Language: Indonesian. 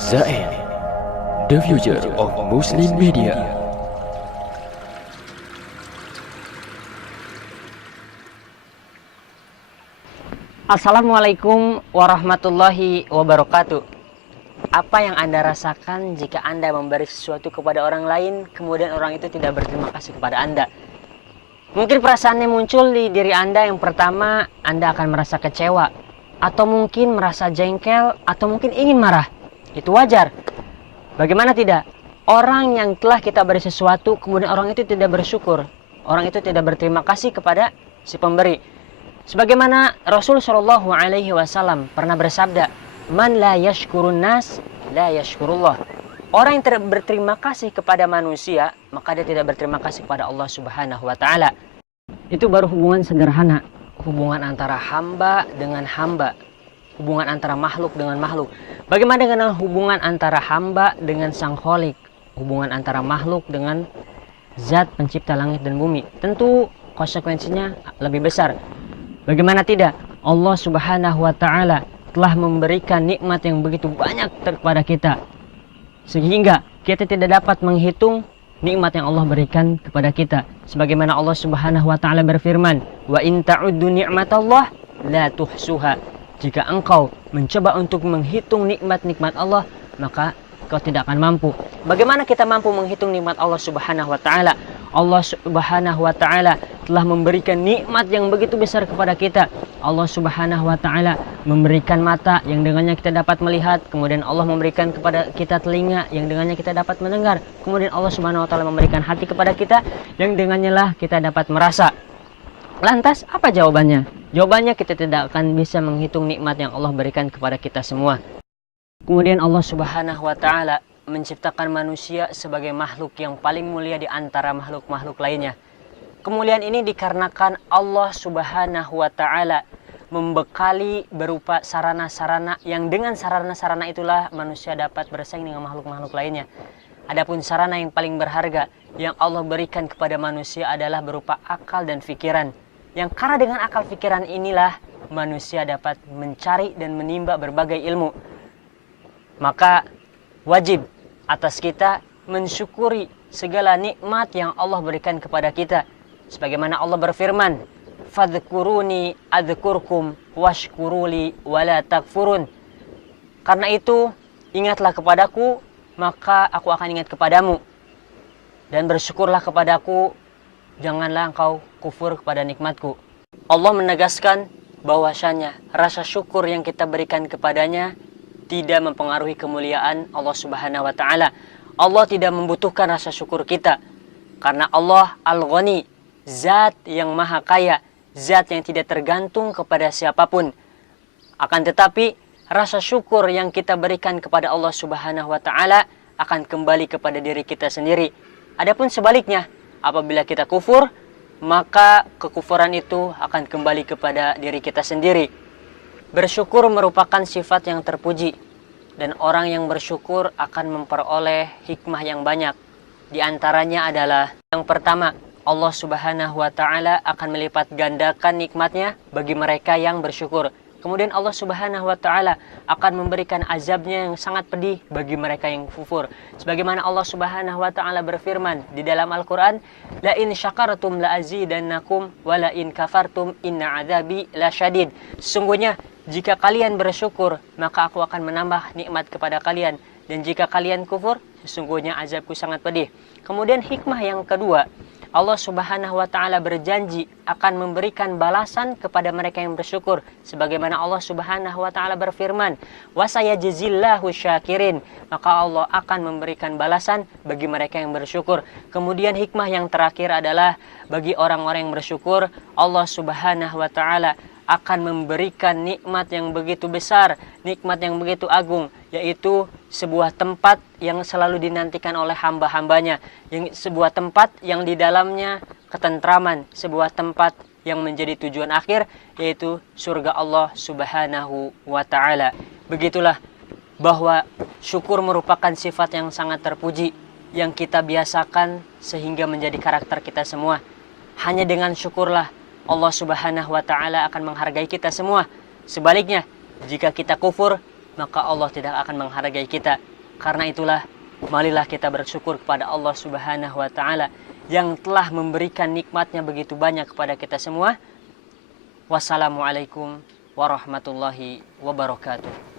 Zain, the future of Muslim media. Assalamualaikum warahmatullahi wabarakatuh. Apa yang Anda rasakan jika Anda memberi sesuatu kepada orang lain, kemudian orang itu tidak berterima kasih kepada Anda? Mungkin perasaannya muncul di diri Anda. Yang pertama, Anda akan merasa kecewa, atau mungkin merasa jengkel, atau mungkin ingin marah. Itu wajar. Bagaimana tidak? Orang yang telah kita beri sesuatu, kemudian orang itu tidak bersyukur, orang itu tidak berterima kasih kepada si pemberi. Sebagaimana Rasul Shallallahu Alaihi Wasallam pernah bersabda, "Man la yashkurun nas, la yashkurullah." Orang yang tidak berterima kasih kepada manusia, maka dia tidak berterima kasih kepada Allah Subhanahu Wa Taala. Itu baru hubungan sederhana, hubungan antara hamba dengan hamba, hubungan antara makhluk dengan makhluk. Bagaimana dengan hubungan antara hamba dengan Sang Khalik, hubungan antara makhluk dengan Zat pencipta langit dan bumi? Tentu konsekuensinya lebih besar. Bagaimana tidak? Allah Subhanahu wa Ta'ala telah memberikan nikmat yang begitu banyak kepada kita, sehingga kita tidak dapat menghitung nikmat yang Allah berikan kepada kita. Sebagaimana Allah Subhanahu wa Ta'ala berfirman, "Wa in ta'uddu ni'matallah la tuhsuha." Jika engkau mencoba untuk menghitung nikmat-nikmat Allah, maka kau tidak akan mampu. Bagaimana kita mampu menghitung nikmat Allah Subhanahu wa Ta'ala? Allah Subhanahu wa Ta'ala telah memberikan nikmat yang begitu besar kepada kita. Allah Subhanahu wa Ta'ala memberikan mata yang dengannya kita dapat melihat, kemudian Allah memberikan kepada kita telinga yang dengannya kita dapat mendengar, kemudian Allah Subhanahu wa Ta'ala memberikan hati kepada kita yang dengannya lah kita dapat merasa. Lantas apa jawabannya? Jawabannya kita tidak akan bisa menghitung nikmat yang Allah berikan kepada kita semua. Kemudian Allah Subhanahu wa Ta'ala menciptakan manusia sebagai makhluk yang paling mulia di antara makhluk-makhluk lainnya. Kemuliaan ini dikarenakan Allah Subhanahu wa Ta'ala membekali berupa sarana-sarana yang dengan sarana-sarana itulah manusia dapat bersaing dengan makhluk-makhluk lainnya. Adapun sarana yang paling berharga yang Allah berikan kepada manusia adalah berupa akal dan pikiran. Yang karena dengan akal pikiran inilah manusia dapat mencari dan menimba berbagai ilmu. Maka wajib atas kita mensyukuri segala nikmat yang Allah berikan kepada kita. Sebagaimana Allah berfirman, "Fadhkuruni adzkurkum washkuruli wala takfurun." Karena itu, ingatlah kepadaku, maka aku akan ingat kepadamu. Dan bersyukurlah kepadaku, janganlah engkau kufur kepada nikmatku. Allah menegaskan bahwasanya rasa syukur yang kita berikan kepadanya tidak mempengaruhi kemuliaan Allah Subhanahu wa Ta'ala. Allah tidak membutuhkan rasa syukur kita, karena Allah Al-Ghani, Zat yang maha kaya, Zat yang tidak tergantung kepada siapapun. Akan tetapi rasa syukur yang kita berikan kepada Allah Subhanahu wa Ta'ala akan kembali kepada diri kita sendiri. Adapun sebaliknya, apabila kita kufur, maka kekufuran itu akan kembali kepada diri kita sendiri. Bersyukur merupakan sifat yang terpuji, dan orang yang bersyukur akan memperoleh hikmah yang banyak. Di antaranya adalah yang pertama, Allah Subhanahu wa Ta'ala akan melipat gandakan nikmatnya bagi mereka yang bersyukur. Kemudian Allah Subhanahu wa Ta'ala akan memberikan azabnya yang sangat pedih bagi mereka yang kufur. Sebagaimana Allah Subhanahu wa Ta'ala berfirman di dalam Al-Quran, "La in syakartum la azidannakum wa la in kafartum inna azabi la syadid." Sesungguhnya jika kalian bersyukur, maka aku akan menambah nikmat kepada kalian, dan jika kalian kufur, sesungguhnya azabku sangat pedih. Kemudian hikmah yang kedua, Allah Subhanahu wa Ta'ala berjanji akan memberikan balasan kepada mereka yang bersyukur. Sebagaimana Allah Subhanahu wa Ta'ala berfirman, "Wa sayajzillahu syakirin." Maka Allah akan memberikan balasan bagi mereka yang bersyukur. Kemudian hikmah yang terakhir adalah bagi orang-orang yang bersyukur, Allah Subhanahu wa Ta'ala akan memberikan nikmat yang begitu besar, nikmat yang begitu agung, yaitu sebuah tempat yang selalu dinantikan oleh hamba-hambanya, sebuah tempat yang di dalamnya ketentraman, sebuah tempat yang menjadi tujuan akhir, yaitu surga Allah Subhanahu wa Ta'ala. Begitulah bahwa syukur merupakan sifat yang sangat terpuji yang kita biasakan sehingga menjadi karakter kita semua. Hanya dengan syukurlah Allah Subhanahu wa Ta'ala akan menghargai kita semua. Sebaliknya, jika kita kufur, maka Allah tidak akan menghargai kita. Karena itulah, marilah kita bersyukur kepada Allah Subhanahu wa taala yang telah memberikan nikmatnya begitu banyak kepada kita semua. Wassalamualaikum warahmatullahi wabarakatuh.